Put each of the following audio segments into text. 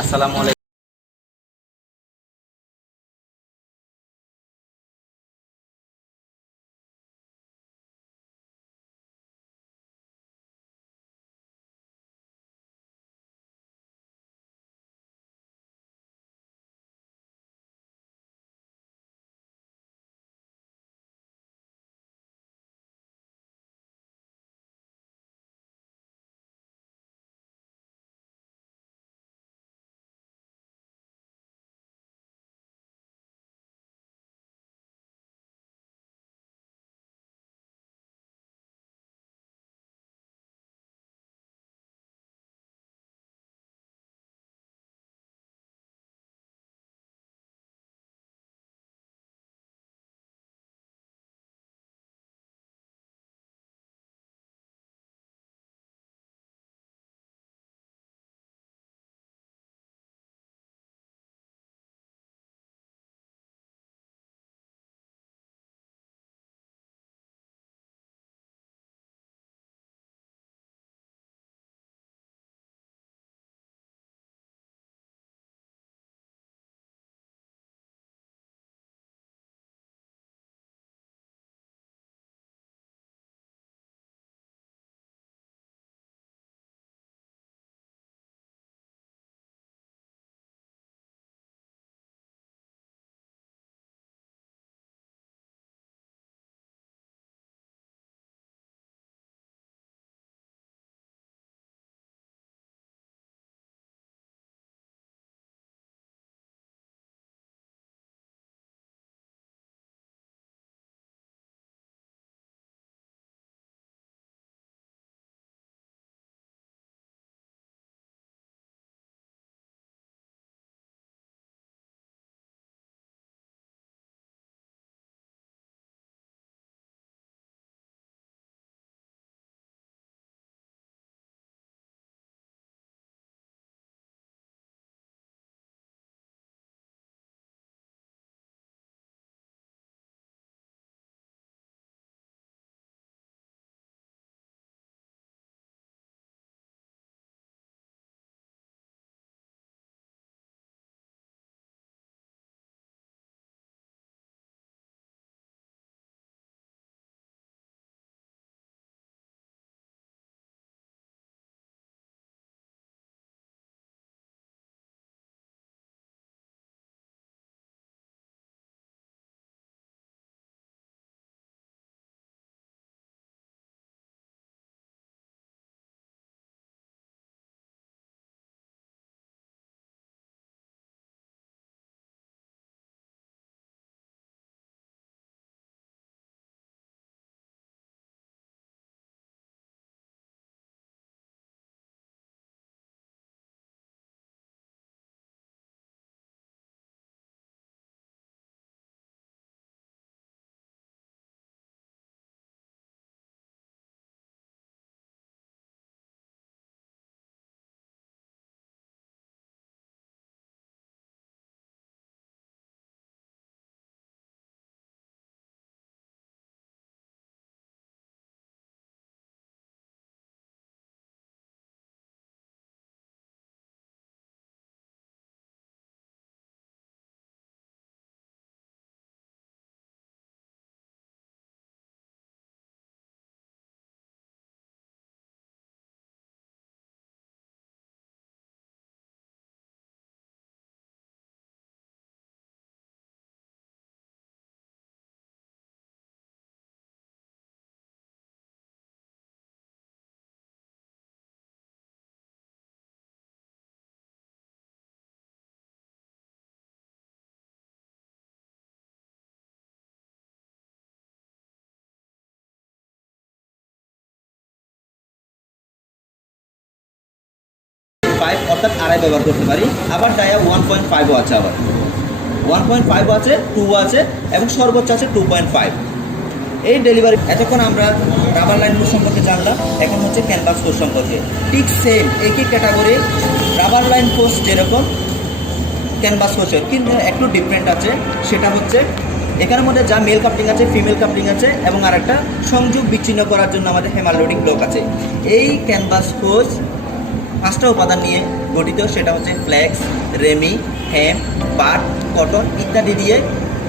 আসসালামু আলাইকুম। অর্থাৎ আড়াই ব্যবহার করতে পারি। আবার ডায়া ওয়ান পয়েন্ট ফাইভও আছে আবার। ওয়ান পয়েন্ট ফাইভ আছে টু আছে, এবং সর্বোচ্চ আছে টু পয়েন্ট ফাইভ এই ডেলিভারি এতক্ষণ আমরা রাবার লাইন কোর্স সম্পর্কে জানলাম, এখন হচ্ছে ক্যানভাস কোর্স সম্পর্কে। ঠিক সেম একই ক্যাটাগরি রাবার লাইন কোর্স যেরকম ক্যানভাস কোর্সের কিন্তু একটু ডিফারেন্ট আছে, সেটা হচ্ছে এখানের মধ্যে যা মেল কাপলিং আছে ফিমেল কাপলিং আছে, এবং আরেকটা সংযোগ বিচ্ছিন্ন করার জন্য আমাদের হেমাল লোডিং ব্লক আছে। এই ক্যানভাস কোর্স পাঁচটা উপাদান নিয়ে গঠিত, সেটা হচ্ছে ফ্ল্যাক্স রেমি হ্যাম পাট কটন ইত্যাদি দিয়ে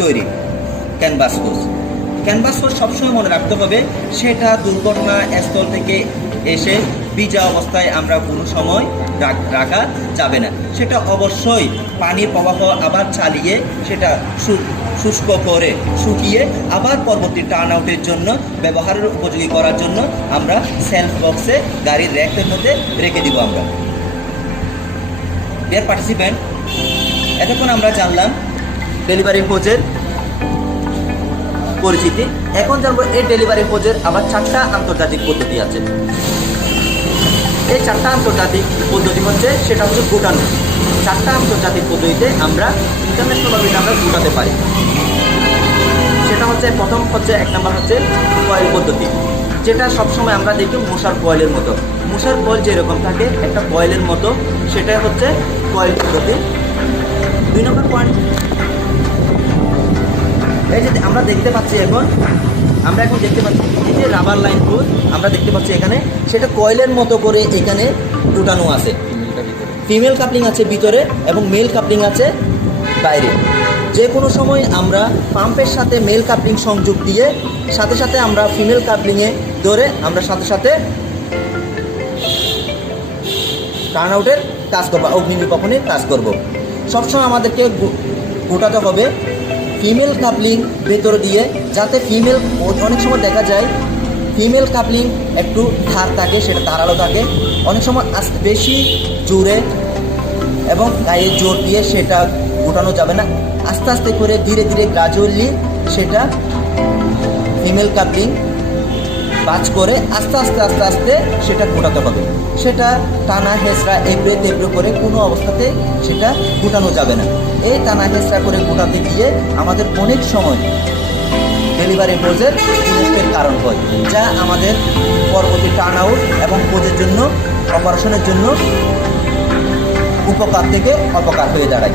তৈরি ক্যানভাস কোচ ক্যানভাস কোচ সবসময় মনে রাখতে হবে, সেটা দুর্ঘটনা স্থল থেকে এসে ভিজা অবস্থায় আমরা কোনো সময় রাখ- যাবে না। সেটা অবশ্যই পানির প্রবাহ আবার চালিয়ে সেটা শুষ্ক করে শুকিয়ে আবার পরবর্তী টার্ন আউটের জন্য, ব্যবহারের উপযোগী করার জন্য আমরা সেলফ বক্সে গাড়ির র্যাকের মধ্যে রেখে দিব আমরা। ডিয়ার পার্টিসিপেন্ট এতক্ষণ আমরা জানলাম ডেলিভারি হোজের পরিচিতি। এখন জানব এই ডেলিভারি হোজের আবার চারটা আন্তর্জাতিক পদ্ধতি আছে। এই চারটা আন্তর্জাতিক পদ্ধতি হচ্ছে, সেটা হচ্ছে গুটানো চারটা আন্তর্জাতিক পদ্ধতিতে আমরা ইন্টারন্যাশনালভাবে আমরা গুটাতে পারি। সেটা হচ্ছে, প্রথম হচ্ছে, এক নম্বর হচ্ছে কয়েল পদ্ধতি। যেটা সবসময় আমরা দেখি মশার কয়েলের মতো। মশার কয়েল যেরকম থাকে, একটা কয়েলের মতো সেটা হচ্ছে কয়েল পদ্ধতি। দুই নম্বর পয়েন্ট এই যে আমরা দেখতে পাচ্ছি এখন আমরা এখন দেখতে পাচ্ছি এই যে রাবার লাইন ফুল আমরা দেখতে পাচ্ছি এখানে, সেটা কয়েলের মতো করে এখানে টুটানো আছে। ফিমেল কাপলিং আছে ভিতরে এবং মেল কাপলিং আছে বাইরে। যে কোনো সময় আমরা পাম্পের সাথে মেল কাপলিং সংযোগ দিয়ে, সাথে সাথে আমরা ফিমেল কাপলিংয়ে ধরে আমরা সাথে সাথে টার্ন আউটের কাজ করব অগ্নি নির্বাপনের কাজ করব। সবসময় আমাদেরকে গোটাতে হবে ফিমেল কাপলিং ভেতর দিয়ে, যাতে ফিমেল অনেক সময় দেখা যায় ফিমেল কাপলিং একটু ধার থাকে, সেটা ধারালো থাকে। অনেক সময় আস্তে বেশি জোরে এবং গায়ে জোর দিয়ে সেটা গোটানো যাবে না। আস্তে আস্তে করে ধীরে ধীরে গ্রাজুয়ালি সেটা ফিমেল কাপলিং বাজ করে আস্তে আস্তে আস্তে আস্তে সেটা গোটাতে হবে। সেটা টানা হেঁচড়া এবড়ে তেবড়ে করে কোনো অবস্থাতে সেটা গোটানো যাবে না। এই টানা হেঁচড়া করে গোটাতে গিয়ে আমাদের অনেক সময় ডেলিভারি হোজের ইনভেস্টের কারণ হয়, যা আমাদের পরবর্তী টার্ন আউট এবং কোচের জন্য, অপারেশনের জন্য উপকার থেকে অপকার হয়ে দাঁড়ায়।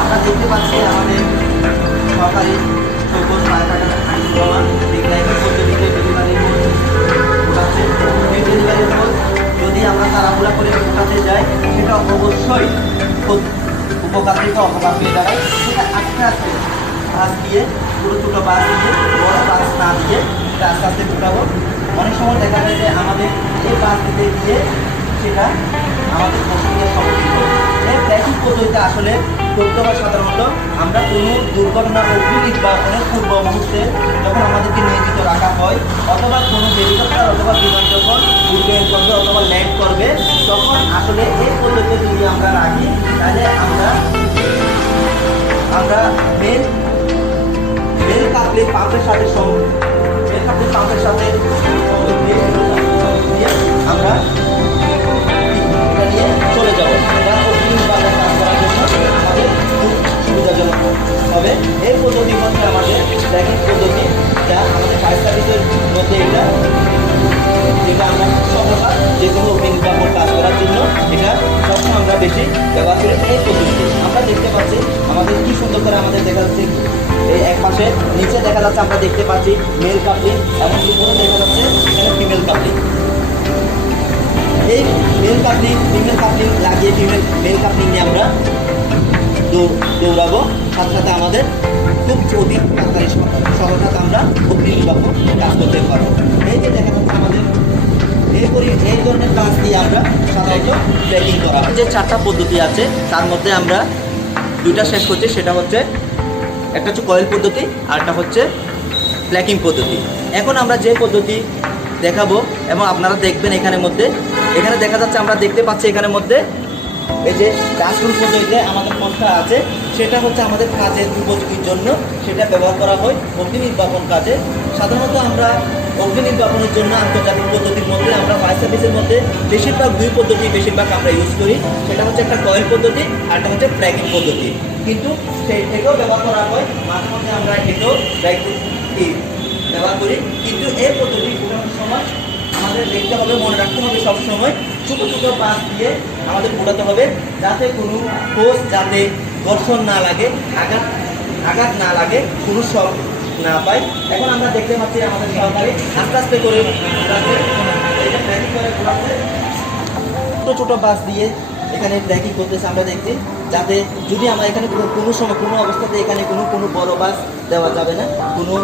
আমরা দেখতে পাচ্ছি আমাদের সরকারি সবুজ ফায়ার আইন প্রমাণ বিজ্ঞানী পদ্ধতিতে ডেলিভারি উঠাচ্ছে এই ডেলিভারি যদি আমরা তাড়াহুড়া করে উঠাতে যাই সেটা অবশ্যই উপকার থেকে অপকার দাঁড়ায় সেটা আস্তে আস্তে বাস দিয়ে ছোটো বাস দিয়ে বড় বাস না দিয়ে সেটা আস্তে আস্তে উঠাবো অনেক সময় দেখা যায় যে আমাদের এই বাস গিয়ে সেটা আমাদের অসুবিধার সম্মুখীন হয় পদ্ধতিতে আসলে করতে হয় সাধারণত আমরা কোনো দুর্ঘটনা অগ্নি নির্বাচনের পূর্ব মুহূর্তে যখন আমাদেরকে নিয়োজিত রাখা হয়, অথবা কোনো হেলিকপ্টার অথবা বিমান যখন উড্ডয়ন করবে অথবা ল্যান্ড করবে, তখন আসলে এই পদ্ধতিতে যদি আমরা রাখি, তাহলে আমরা আমরা মেন মেল কাপলে পাম্পের সাথে দেখা যাচ্ছে, আমরা দেখতে পাচ্ছি মেল কাপলিং এবং উপরে দেখা যাচ্ছে এখানে ফিমেল কাপড়ি এই মেল কাপলিং ফিমেল কাপলিং লাগিয়ে ফিমেল মেল কাপলিং নিয়ে আমরা দৌড়াবো। সাথে সাথে আমাদের খুব অতি তাড়াতাড়ি সহ- সহজতা আমরা অগ্নি নির্বাপন কাজ করতে পারব। এই যে দেখা যাচ্ছে আমাদের, এই পরি এই ধরনের কাজ দিয়ে আমরা সাধারণত ট্রেকিং করা। যে চারটা পদ্ধতি আছে, তার মধ্যে আমরা দুইটা শেষ করছি, সেটা হচ্ছে একটা হচ্ছে কয়েল পদ্ধতি আর একটা হচ্ছে প্ল্যাকিং পদ্ধতি। এখন আমরা যে পদ্ধতি দেখাবো, এবং আপনারা দেখবেন এখানের মধ্যে, এখানে দেখা যাচ্ছে আমরা দেখতে পাচ্ছি এখানের মধ্যে, এই যে ডাস্টবিন পদ্ধতিতে আমাদের মশলা আছে, সেটা হচ্ছে আমাদের কাজের উপযোগীর জন্য সেটা ব্যবহার করা হয় অগ্নি নির্বাপন কাজে। সাধারণত আমরা অগ্নি নির্বাপনের জন্য আন্তর্জাতিক পদ্ধতির মধ্যে আমরা ফায়ার সার্ভিসের মধ্যে বেশিরভাগ দুই পদ্ধতি বেশিরভাগ আমরা ইউজ করি। সেটা হচ্ছে একটা কয়েল পদ্ধতি আর একটা হচ্ছে প্র্যাকিং পদ্ধতি। কিন্তু সেই থেকেও ব্যবহার করা হয়, মাঝে মধ্যে আমরা এটাও ব্যবহার করি। কিন্তু এই পদ্ধতি সময় আমাদের দেখতে হবে, মনে রাখতে হবে সবসময় ছোটো ছোটো বাস দিয়ে আমাদের উঠাতে হবে, যাতে কোনো পোস্ট যাতে ঘর্ষণ না লাগে, আঘাত আঘাত না লাগে, কোনো সব না পাই। এখন আমরা দেখতে পাচ্ছি আমাদের সরকারি আস্তে আস্তে করে ছোট ছোট বাস দিয়ে এখানে ট্র্যাকিং করতেছে আমরা দেখছি যাতে যদি আমরা এখানে কোনো- কোনো সময় কোনো অবস্থাতে এখানে কোনো কোনো বড় বাস দেওয়া যাবে না কোনো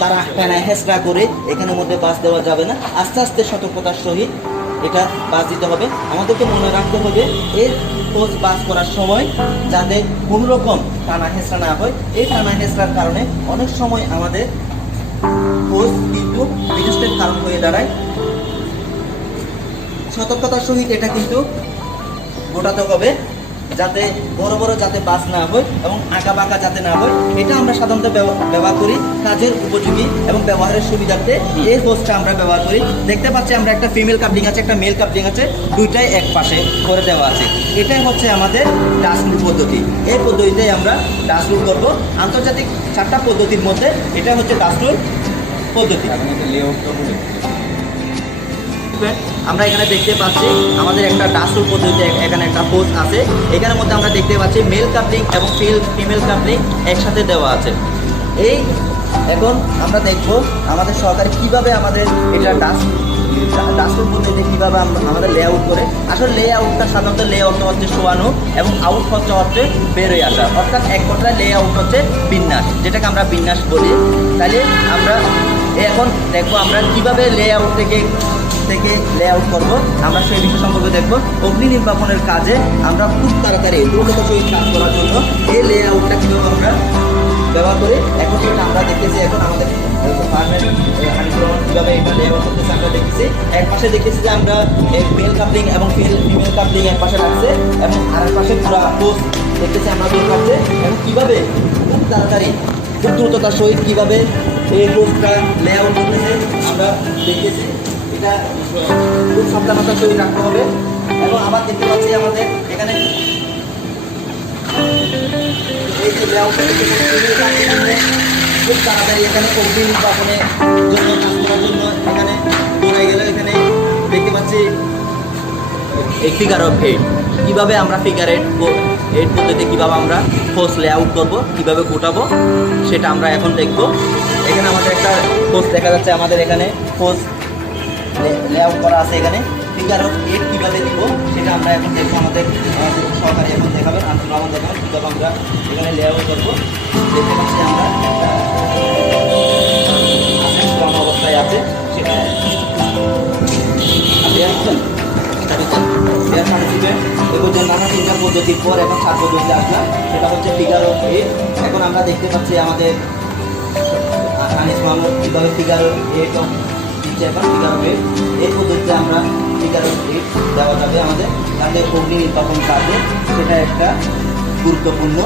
তারা টানা হেসরা করে এখানের মধ্যে বাস দেওয়া যাবে না। আস্তে আস্তে সতর্কতার সহিত এটা বাস দিতে হবে। আমাদেরকে মনে রাখতে হবে, এর কোচ বাস করার সময় যাতে কোনো রকম টানা হেঁচড়া না হয়। এই টানা হেঁচড়ার কারণে অনেক সময় আমাদের কোচ কিন্তু বিনষ্টের কারণ হয়ে দাঁড়ায়। সতর্কতার সহিত এটা কিন্তু গোটাতে হবে। যাতে বড় বড় যাতে বাস না হয় এবং আঁকা বাঁকা যাতে না হয়, এটা আমরা সাধারণত ব্যবহার করি কাজের উপযোগী এবং ব্যবহারের সুবিধার্থে। এই হোসটা আমরা ব্যবহার করি। দেখতে পাচ্ছি আমরা একটা ফিমেল কাপলিং আছে, একটা মেল কাপলিং আছে, দুইটাই এক পাশে করে দেওয়া আছে। এটাই হচ্ছে আমাদের ডাস্টরুল পদ্ধতি। এই পদ্ধতিতে আমরা ডাস্টরুল করব। আন্তর্জাতিক চারটা পদ্ধতির মধ্যে এটা হচ্ছে ডাস্টরুল পদ্ধতি। আমরা এখানে দেখতে পাচ্ছি আমাদের একটা ডাস্টুল পদ্ধতিতে এখানে একটা পোস্ট আছে। এখানের মধ্যে আমরা দেখতে পাচ্ছি মেল কাপলিং এবং ফিমেল কাপলিং একসাথে দেওয়া আছে। এই এখন আমরা দেখব আমাদের সরকারি কীভাবে আমাদের এটা ডাস্ট ডাস্টুল পদ্ধতিতে কীভাবে আমাদের লে আউট করে। আসলে লে আউটটা সাধারণত লে আউট হচ্ছে শোয়ানো এবং আউট হচ্ছে হচ্ছে বেরোয় আসা। অর্থাৎ এক কথায় লে আউট হচ্ছে বিন্যাস, যেটাকে আমরা বিন্যাস বলি। তাহলে আমরা এখন দেখব আমরা কীভাবে লে আউট থেকে থেকে লে আউট করব। আমরা সেই বিষয় সম্পর্কে দেখব। অগ্নি নির্বাপনের কাজে আমরা খুব তাড়াতাড়ি সহিত কাজ করার জন্য এই লে আউটটা কীভাবে আমরা ব্যবহার করে, এখন সেটা আমরা দেখতেছি এখন আমাদের ফার্মের হানিগ্রহণ কীভাবে করতেছে আমরা দেখতেছি এক পাশে যে আমরা মেল কাপলিং এবং ফিমেল কাপলিং এক পাশে রাখছে এবং আর এক পাশে পুরো পোস্ট দেখতেছি আমরা দুই পাশে এবং কীভাবে খুব তাড়াতাড়ি, খুব দ্রুততার সহিত কীভাবে এই পোস্টটা লে আউট করতেছে আমরা দেখতেছি এটা খুব সাবধানতার সহিত রাখতে হবে। এবং আবার দেখতে পাচ্ছি আমাদের এখানে খুব তাড়াতাড়ি এখানে করার জন্য এখানে দৌড়াই গেলে এখানে দেখতে পাচ্ছি এই ফিগার অফ এইট কীভাবে আমরা ফিগার এইট এইট পদ্ধতি কীভাবে আমরা পোস্ট লেআউট করব, কীভাবে গোটাবো, সেটা আমরা এখন দেখব। এখানে আমাদের একটা পোস্ট দেখা যাচ্ছে আমাদের এখানে পোস্ট লেআউট করা আছে এখানে। ফিগার অফ এইট কীভাবে দিব। সেটা আমরা এখন দেখব আমাদের সরকারি এখন দেখাবে আনসুল রহমান দেখাবেন কীভাবে আমরা এখানে লেআউট করব। দেখতে পাচ্ছি আমরা অবস্থায় আছে, সেটা এগুলো যে নানা তিনটা পদ্ধতির পর এখন সাত পদ্ধতি আসলাম। সেটা হচ্ছে ফিগার অফ এইট এখন আমরা দেখতে পাচ্ছি আমাদের আনিস মাহমুদ কীভাবে ফিগার এইট এখন ফিগার এইট এই পদ্ধতিতে আমরা ফিগার এইট দেওয়া যাবে আমাদের। তাতে অগ্নি নির্বাপন কাজে সেটা একটা গুরুত্বপূর্ণ।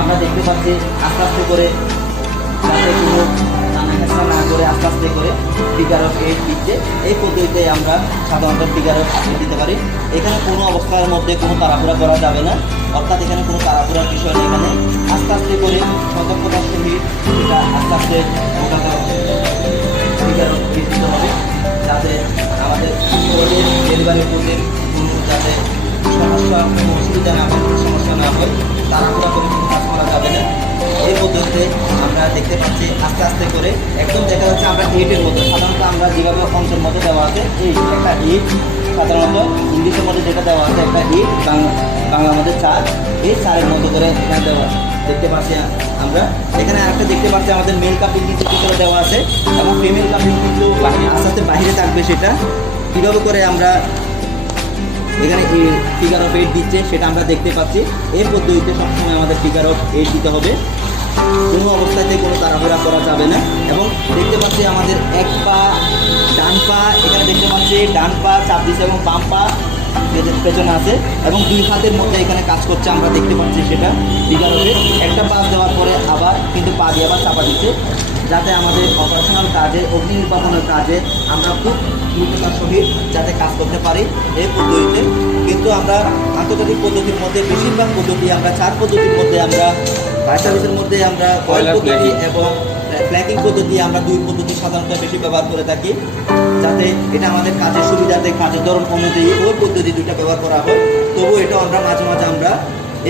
আমরা দেখতে পাচ্ছি আস্তে আস্তে করে, যাতে কোনো টানা না করে আস্তে আস্তে করে ফিগার অফ এইট দিচ্ছে এই পদ্ধতিতে আমরা সাধারণত ফিগার অফ এইট দিতে পারি। এখানে কোনো অবস্থার মধ্যে কোনো তাড়াহুড়া করা যাবে না। অর্থাৎ এখানে কোনো তাড়াহুড়ার বিষয় নেই। এখানে আস্তে আস্তে করে সতর্কতার সহিত এটা আস্তে আস্তে কোনো অসুবিধা না হয় কোনো সমস্যা না হয় তাড়াহুড়া করে কোনো কাজ করা যাবে না। এই পদ্ধতিতে আমরা দেখতে পাচ্ছি আস্তে আস্তে করে একদম দেখা যাচ্ছে আমরা এইটের মধ্যে সাধারণত আমরা যেভাবে অংশের মধ্যে দেওয়া আছে, এই একটা ইট সাধারণত ইংলিশের মধ্যে যেটা দেওয়া আছে, একটা ইট বাংলা বাংলার মধ্যে চার, এই চারের মতো করে এখানে দেওয়া দেখতে পাচ্ছি আমরা। এখানে আরেকটা দেখতে পাচ্ছি আমাদের মেল কাপিং কিন্তু ভিতরে দেওয়া আছে, এবং ফিমেল কাপিং কিন্তু আস্তে আস্তে বাইরে থাকবে সেটা। কীভাবে করে আমরা এখানে ফিগার অফ এইট দিচ্ছে, সেটা আমরা দেখতে পাচ্ছি। এর পদ্ধতিতে সবসময় আমাদের ফিগার অফ এইট দিতে হবে। কোনো অবস্থাতে কোনো তাড়াহুড়া করা যাবে না। এবং দেখতে পাচ্ছি আমাদের এক পা, ডান পা, এখানে দেখতে পাচ্ছি ডান পা, চাপ দিচ্ছে এবং বাম পা। পেছনে- আছে এবং দুই হাতের মধ্যে এখানে কাজ করছে আমরা দেখতে পাচ্ছি সেটা অফে একটা পা দেওয়ার পরে আবার কিন্তু পা দিয়ে আবার চাপা দিচ্ছে যাতে আমাদের অপারেশনাল কাজে অগ্নি নির্বাপনের কাজে আমরা খুব দ্রুততার সহিত যাতে কাজ করতে পারি। এই পদ্ধতিতে কিন্তু আমরা আন্তর্জাতিক পদ্ধতির মধ্যে বেশিরভাগ পদ্ধতি আমরা চার পদ্ধতির মধ্যে আমরা সার্ভিসের মধ্যে আমরা কয়েল পদ্ধতি এবং ফ্ল্যাকিং পদ্ধতি আমরা দুই পদ্ধতি সাধারণত বেশি ব্যবহার করে থাকি, যাতে এটা আমাদের কাজের সুবিধাতে, কাজের ধরন অনুযায়ী ওই পদ্ধতি দুইটা ব্যবহার করা হয়। তবু এটা আমরা মাঝে মাঝে আমরা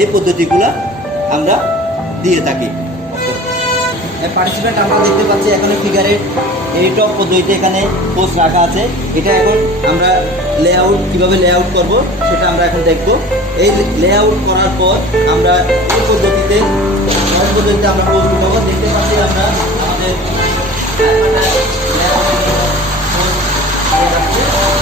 এই পদ্ধতিগুলো আমরা দিয়ে থাকি। পার্টিসিপেন্ট আমরা দেখতে পাচ্ছি, এখানে ফিগারে এই টপ পদ্ধতিতে এখানে পোস্ট রাখা আছে। এটা এখন আমরা লে লেআউট কীভাবে লেআউট করব সেটা আমরা এখন দেখব। এই লেআউট করার পর আমরা এই পদ্ধতিতে পদ্ধতিতে আমরা পোস্ট উঠাবো দেখতে পাচ্ছি আমরা 哎，来来来，来来来，来来来。